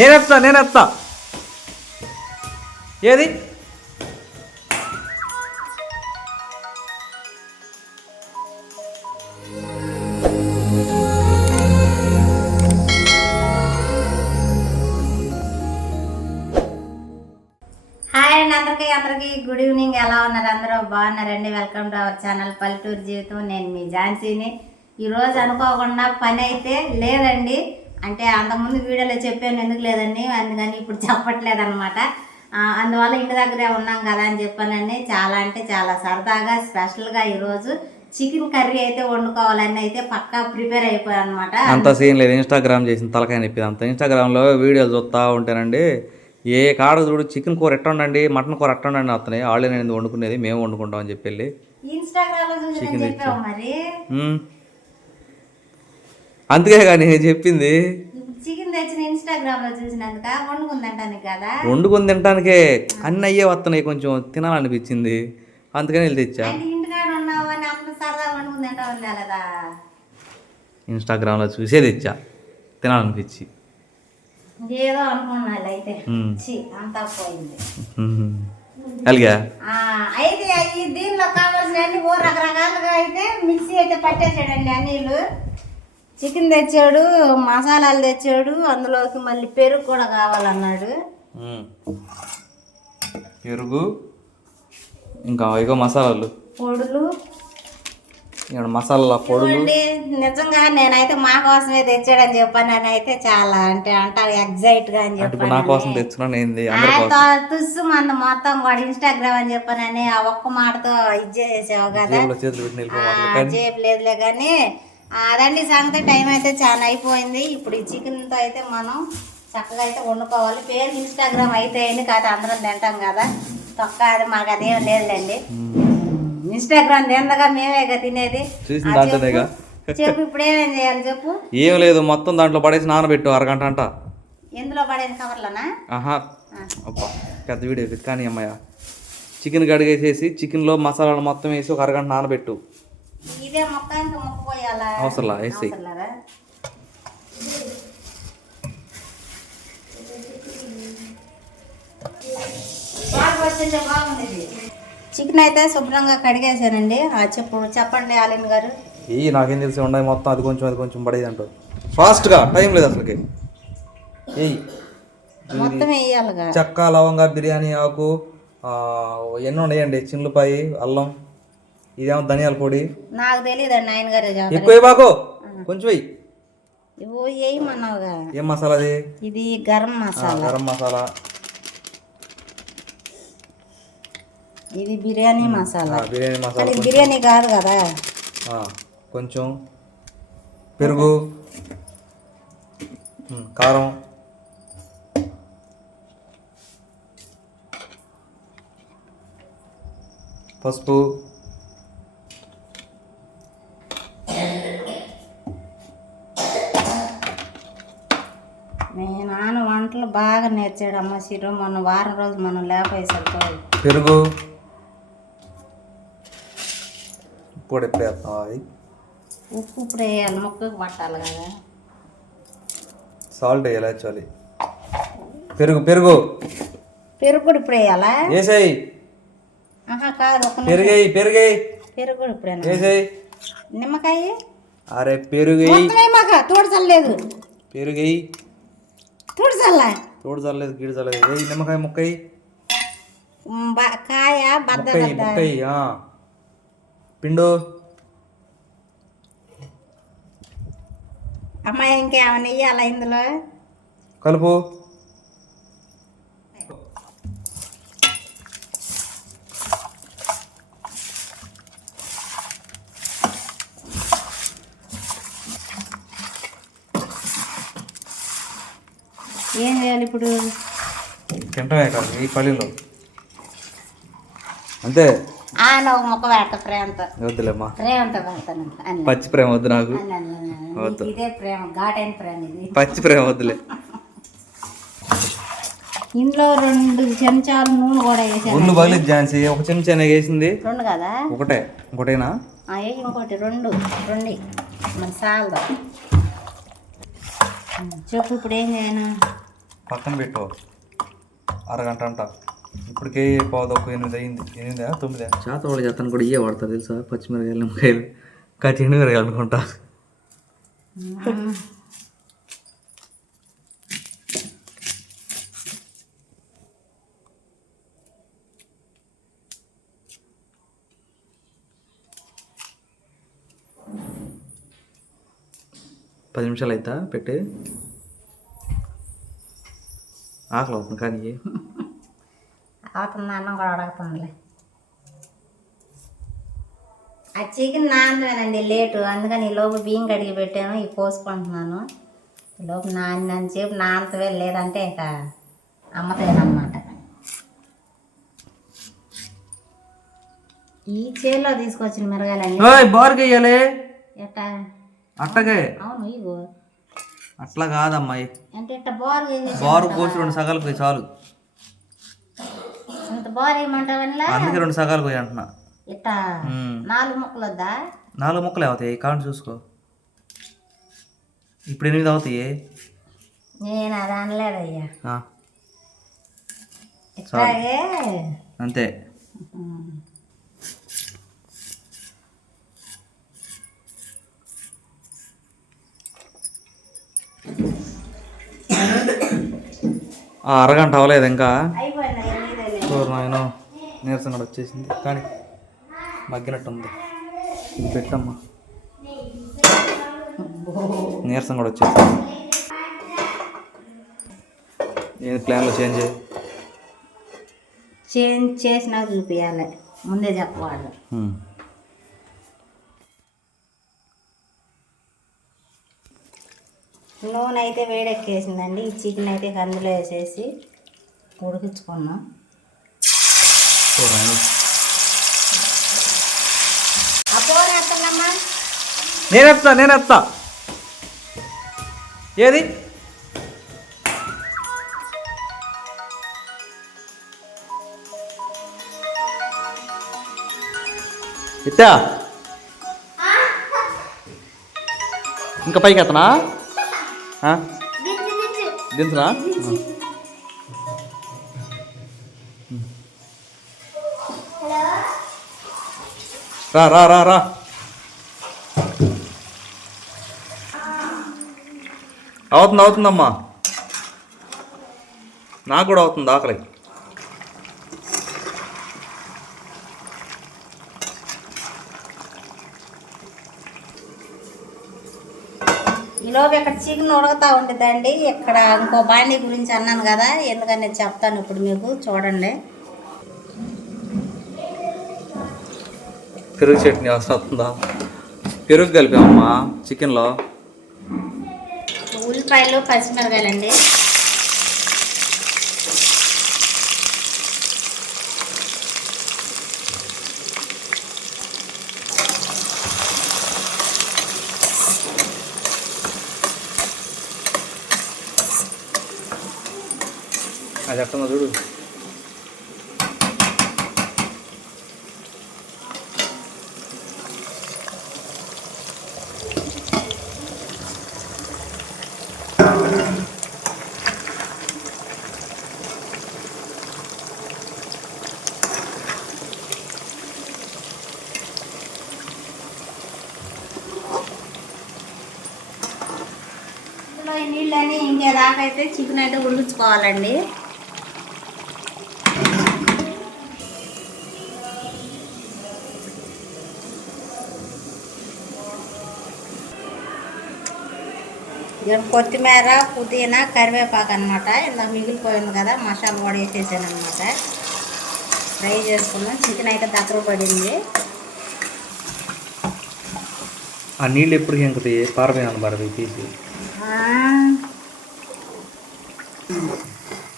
నేనెత్తా ఏది హాయ్ అండి అందరికీ గుడ్ ఈవినింగ్. ఎలా ఉన్నారు? అందరూ బాగున్నారండి. వెల్కమ్ టు అవర్ ఛానల్ పల్లెటూరు జీవితం. నేను మీ ఝాన్సీని. ఈరోజు అనుకోకుండా పని అయితే లేదండి. అంటే అంతకుముందు వీడియోలో చెప్పాను ఎందుకు లేదండి, అందుకని ఇప్పుడు చెప్పట్లేదు అనమాట. అందువల్ల ఇంటి దగ్గరే ఉన్నాం కదా అని చెప్పానండి. చాలా అంటే చాలా సరదాగా స్పెషల్గా ఈరోజు చికెన్ కర్రీ అయితే వండుకోవాలని అయితే పక్కా ప్రిపేర్ అయిపోయాను అనమాట. అంత సీన్ లేదు, ఇన్స్టాగ్రామ్ చేసిన తలకాయ నొప్పి అంత. ఇన్స్టాగ్రామ్లో వీడియోలు చూస్తూ ఉంటానండి. ఏ కాడ చూడు చికెన్ కూర ఎట్ట ఉండండి, మటన్ కూర ఎట్ట ఉండండి వస్తున్నాయి. వాళ్ళే నేను వండుకునేది, మేము వండుకుంటాం అని చెప్పి చికెన్ మరి అందుకే కానీ నేను చెప్పింది. చికెన్ తెచ్చిన ఇన్స్టాగ్రామ్ లో చూసినందుక వండుకుందంటాను కదా, వండుకొని తినడానికే అన్నీ అయ్యే వస్తున్నాయి. కొంచెం తినాలనిపించింది, అందుకని వెళ్ళి తెచ్చా. ఇంటికాడ ఉన్నావు అని అంత సరదా వండుకుందంటావు లేదా? ఇన్స్టాగ్రామ్లో చూసే తెచ్చా తినాలనిపించి. ఏదో అనుకున్నాను అయితే అంతా పోయింది. అలాగా అయితే దీనిలో కావాల్సిన అన్ని ఓ రకరకాలుగా అయితే మిక్సీ అయితే పట్టేసాడండి. అన్నీళ్ళు చికెన్ తెచ్చాడు, మసాలాలు తెచ్చాడు, అందులోకి మళ్ళీ పెరుగు కూడా కావాలన్నాడు. పెరుగు ఇంకా ఇగో మసాలాలు పొడులు, మసాలా పొడులు. నిజంగా నేనైతే మా కోసమే తెచ్చాడని చెప్పాను. అయితే చాలా అంటే అంటారు ఎగ్జైట్ గా అని చెప్పాను. నా కోసం తెచ్చుకున్నాను తుస్సు మంది మొత్తం కూడా ఇన్స్టాగ్రామ్ అని చెప్పానని ఆ ఒక్క మాటతో ఇచ్చేసావు కదా. జేబు లేదులే కానీ అదండి సంగతి. టైం అయితే చాలా అయిపోయింది. ఇప్పుడు ఈ చికెన్తో అయితే మనం చక్కగా అయితే వండుకోవాలి. పేరు ఇన్స్టాగ్రామ్ అయితే అయింది కాదు, అందరం తింటాం కదా. తొక్క అది మాకు అదేం లేదులేండి. ఇన్స్టాగ్రామ్ తిందగా మేమేగా తినేది. చెప్పు ఇప్పుడు ఏమేం చేయాలి చెప్పు. ఏం లేదు, మొత్తం దాంట్లో పడేసి నానబెట్టు అరగంట అంట. ఎందులో పడేది? కవర్లోనా? అబ్బా పెద్ద వీడియో కానీ అమ్మాయ. చికెన్ కడిగేసేసి చికెన్లో మసాలాలు మొత్తం వేసి ఒక అరగంట నానబెట్టు. ఇదే మొక్క ఇంకా మొక్క పోయాలా? అవసరంలా వేసి. చికెన్ అయితే శుభ్రంగా కడిగేసానండి. చెప్పండి ఆలిన్ గారు. నాకేం తెలిసి ఉన్నాయి మొత్తం అది కొంచెం పడేది అంటారు. ఫాస్ట్గా టైం లేదు అసలుకి. మొత్తం వేయాలిగా. చెక్క, లవంగా, బిర్యానీ ఆకు, ఎన్ని ఉన్నాయండి, చిన్నులపాయి, అల్లం, ఇదేమో ధనియాల పొడి. నాకు తెలియదండి, ఆయన గారు ఎక్కువ బాకు కొంచెం వెయ్యి. ఏమన్నావుగా? ఏం మసాలా అది? ఇది గరం మసాలా. గరం మసాలా. ఇది బిర్యానీ మసాలా. బిర్యానీ మసాలా. బిర్యానీ కాదు కదా. కొంచెం పెరుగు, కారం, పసుపు, మీ నాన్న వంటలు బాగా నేర్చాడు అమ్మ. సిరు మొన్న వారం రోజు మనం లేపేసరికి పెరుగు, ఇప్పుడు ఎప్పుడు వేస్తాం? ఉప్పు ఇప్పుడు వేయాలి, ముక్కకు పట్టాలి కదా. సాల్ట్ వేయాలి యాక్చువల్లీ. పెరుగు పెరుగు పెరుగు కూడా ఇప్పుడు వేయాలా? వేసేయి. కాదు, పెరుగేయి పెరుగేయి. పెరుగు కూడా ఇప్పుడు వేసేయి. నిమ్మకాయ. అరే పెరుగు తోడు చల్లలేదు. పెరుగేయి. తోడు చల్ల. తోడు చల్లలేదు, గీడు చల్లలేదు. వేయి నిమ్మకాయ ముక్కయి. కాయ బద్ద ముక్కయి. పిండు. అమ్మాయి ఇంకేమైనా వేయాలా ఇందులో? కలుపు. ఏం చేయాలి ఇప్పుడు? తింటమే కాదు ఈ పల్లీలో అంతే. ఒక మొక్క పెడతా ప్రేమతో. వద్దులేమ్మా, ప్రేమతో పెడతాను. పచ్చి ప్రేమ వద్దు నాకు. ఇదే ప్రేమ, ఘాటైన ప్రేమ ఇది. పచ్చి ప్రేమ వద్దులే. ఇంట్లో 2 చెంచాలు నూనె కూడా వేసాను. ఒళ్ళు పగిలింది ఝాన్సీ. ఒక చెంచా వేసింది. 2 కదా? ఒకటేనా? ఇంకోటి 2 మరి చాలదా? చెప్పు ఇప్పుడు ఏం చేయను? పక్కన పెట్టు, అరగంట అంట. ఇప్పటికే 7:08 అయింది. 8, 9 చేత వాళ్ళు చేస్తాను కూడా ఇవే వాడతారు తెలుసా, పచ్చిమిరకాయలు, నిమ్మకాయలు, కచ్చిమిరకాయలు మిరకాయలు అనుకుంటా. పది నిమిషాలు అవుతా పెట్టి, ఆకలి అవుతుంది కానీ అవుతుంది, అన్నం కూడా అడుగుతుందిలే. ఆ చికెన్ నానలేనండి లేటు, అందుకని ఈ లోపు బియ్యం కడిగి పెట్టాను, ఇవి పోసుకుంటున్నాను. ఈ లోపు నానినంతసేపు నానతవే, లేదంటే ఇంకా అమ్మతేనమాట. ఈ చేలో తీసుకొచ్చిన మిరగాయలండి బారుగా వేయాలి. ఎట్టా? అట్టగే. అవును, ఇగో అట్లా కాదమ్మాయి, అంటే ఇట్ట బోరు బారు కోసి 2 సగాలు పోయి చాలు. ఇంత బోరు వేయమంటావనిలా, అందుకే 2 సగాలు పోయి అంటున్నా. ఇట్ట 4 ముక్కలు వద్దా? 4 ముక్కలు అవుతాయి, కాండి చూసుకో. ఇప్పుడు 8 అవుతాయి. నేను అది అనలేదయ్యా, ఇట్లాగే అంతే. అరగంట అవ్వలేదు ఇంకా. నాయన నీరసం కూడా వచ్చేసింది, కానీ మగ్గినట్టుంది. పెట్టమ్మా, నీరసం కూడా వచ్చేసింది. ఏది ప్లాన్లో చేంజ్ చేసినా చూపించాలి, ముందే చెప్పవాలి. నూనె అయితే వేడెక్కేసిందండి. ఈ చికెన్ అయితే అందులో వేసేసి ఉడికించుకున్నాం. అపోనేస్తానమ్మా, నేనేస్తా. ఏది ఇత్తా ఇంకా పైకి ఎత్తనా, దించనా? రా రా రా రా. అవుతుందమ్మా, నాకు కూడా అవుతుంది ఆకలి. ఈలోపు ఇక్కడ చికెన్ ఉడకతా ఉంటుందండి. ఇక్కడ ఇంకో బాండీ గురించి అన్నాను కదా, ఎందుకని చెప్తాను ఇప్పుడు మీకు, చూడండి. పెరుగు చట్నీ వస్తుందా? పెరుగు కలిపామమ్మా చికెన్లో. ఉల్లిపాయలు, పచ్చిమిరకాయలండి. అది ఎట్లా చూడు. ఈ నీళ్ళని ఇంకేదాకైతే చికెన్ అయితే ఉడికించుకోవాలండి. కొత్తిమీర, పుదీనా, కరివేపాకు అనమాట. ఇందాక మిగిలిపోయింది కదా, మసాలా కూడా వేసేసాను అనమాట. ఫ్రై చేసుకున్నాం. చికెన్ అయితే దగ్గర పడింది. ఆ నీళ్ళు ఎప్పుడు ఇంకుతాయి? పారపోయాను తీసి.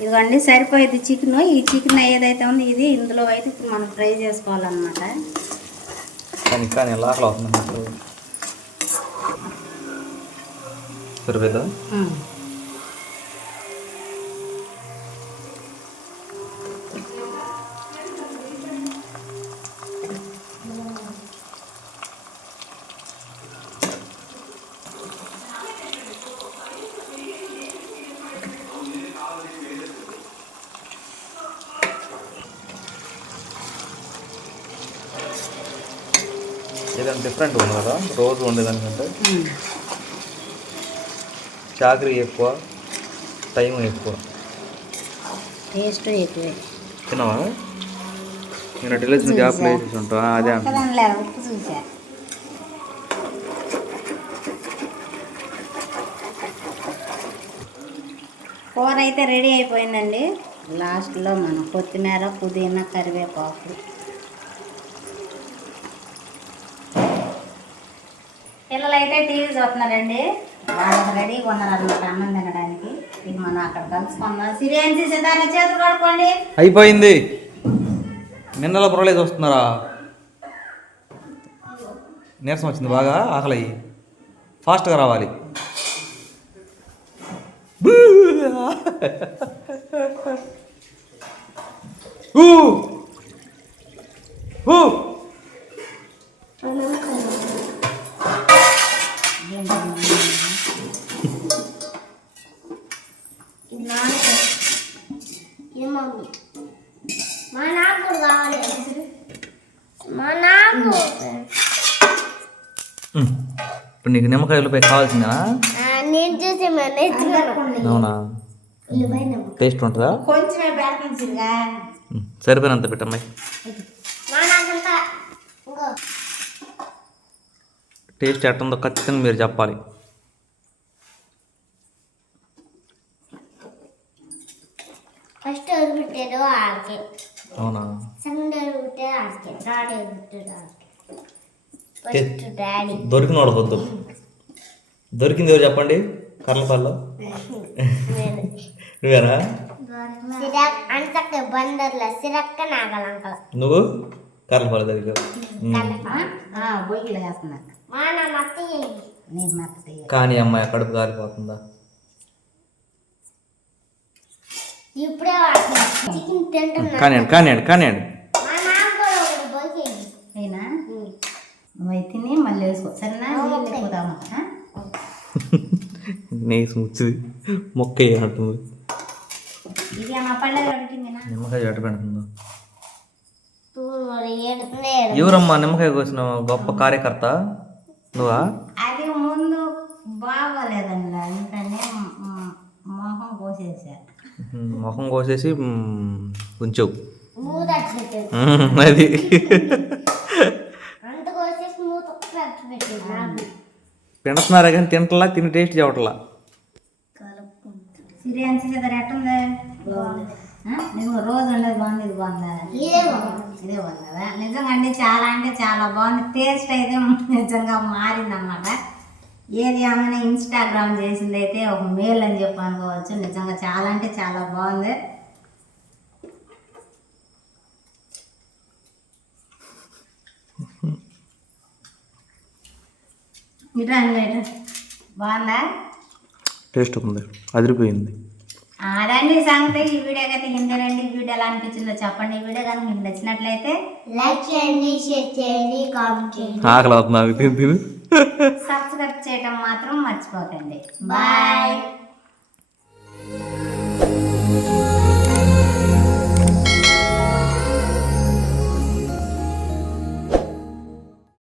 ఇదిగోండి సరిపోయేది చికెన్. ఈ చికెన్ ఏదైతే ఉందో ఇది ఇందులో అయితే ఇప్పుడు మనం ఫ్రై చేసుకోవాలన్నమాట. కానీ ఎలా అవుతుంది సరిపోదా? ఏదైనా డిఫరెంట్ ఉంది కదా రోజు ఉండేదానికంటే. చాకరీ ఎక్కువ, టైం ఎక్కువ, టేస్ట్ ఎక్కువే. తిన్నావా? నేను టెలివిజన్ గ్యాప్లో వేసేసి ఉంటా. అదే ఉప్పు చూసా. కూర అయితే రెడీ అయిపోయిందండి. లాస్ట్లో మనం కొత్తిమీర, పుదీనా, కరివేపాకు. పిల్లలు అయితే టీవీ చూస్తున్నారండి. వాళ్ళకి రెడీగా ఉన్నారన్నమాట అన్నం తినడానికి. ఇక మనం అక్కడ కలుసుకుందాం. సిరియాన్సి సిద్ధాన్ని చేతులు కడుక్కోండి. అయిపోయింది. నిన్నలో పర్వాలేదు వస్తున్నారా? నీరసం వచ్చింది బాగా, ఆకలి, ఫాస్ట్గా రావాలి. ఇప్పుడు నీకు నిమ్మకాయ ఉల్లిపాయ కావాల్సిందేనా? అవునా? టేస్ట్ ఉంటుందా? కొంచెమే పెడుతుందిగా. సరిపోయినంత పెట్టమ్మాయి. టేస్ట్ ఎట్టుందో ఖచ్చితంగా మీరు చెప్పాలి. ఫస్ట్ పెట్టాడు ఆడికి. అవునా? సెకండ్ పెట్టే ఆడికి. థర్డ్ పెట్టాడు ఆడికి. First daddy. దొరికిన వాడు వద్దు. దొరికింది ఎవరు చెప్పండి? కర్లపాల్లో నువ్వేనా? అంతక్క బందర్ల సిరక్క నాగలంకల. నువ్వు కర్లపాల దగ్గర బొయ్యిలు వేస్తున్నా. కానీ అమ్మాయి కడుపు కాలిపోతుందా? ఇప్పుడే చికెన్ తింటున్నా. కానివ్వండి కానివ్వండి. అయినా నువ్వు తిని మళ్ళీ వేసుకో సరేనా? ఎక్కుదామా? నెయ్యి ముచ్చింది మొక్క అంటుంది. ఇది మా పళ్ళ నిమ్మకాయ ఎట్ట పెడుతుందో. ఎవరమ్మా నిమ్మకాయ కోసిన గొప్ప కార్యకర్త నువ్వా? అది ముందు బాగోలేదండి, అందుకనే మొహం కోసేసా. మొహం కోసేసి ఉంచావు అది. తింటున్నారా కానీ తింటలా, తిని టేస్ట్ చెప్పట్లా. సిరియాన్సి కదా ఎట్టుంది? నిజంగా రోజు ఉండేది బాగుంది. ఇది బాగుందా? ఇదే బాగుందా? నిజంగా అంటే చాలా బాగుంది. టేస్ట్ అయితే నిజంగా మారిందన్నమాట. ఏది ఏమైనా ఇన్స్టాగ్రామ్ చేసింది అయితే ఒక మేల్ అని చెప్పి అనుకోవచ్చు. నిజంగా చాలా అంటే చాలా బాగుంది. ఇట్లా బాగుందా? టేస్ట్ ఉంది, అదిరిపోయింది. అదండి సంగతి. ఈ వీడియో అయితే ఇంతేనండి. ఈ వీడియో ఎలా అనిపించిందో చెప్పండి. ఈ వీడియో కానీ మీకు నచ్చినట్లయితే లైక్ చేయండి, షేర్ చేయండి, కామెంట్ చేయండి. ఆకలి అవుతుంది. సబ్స్క్రైబ్ చేయడం మాత్రం మర్చిపోకండి. బాయ్.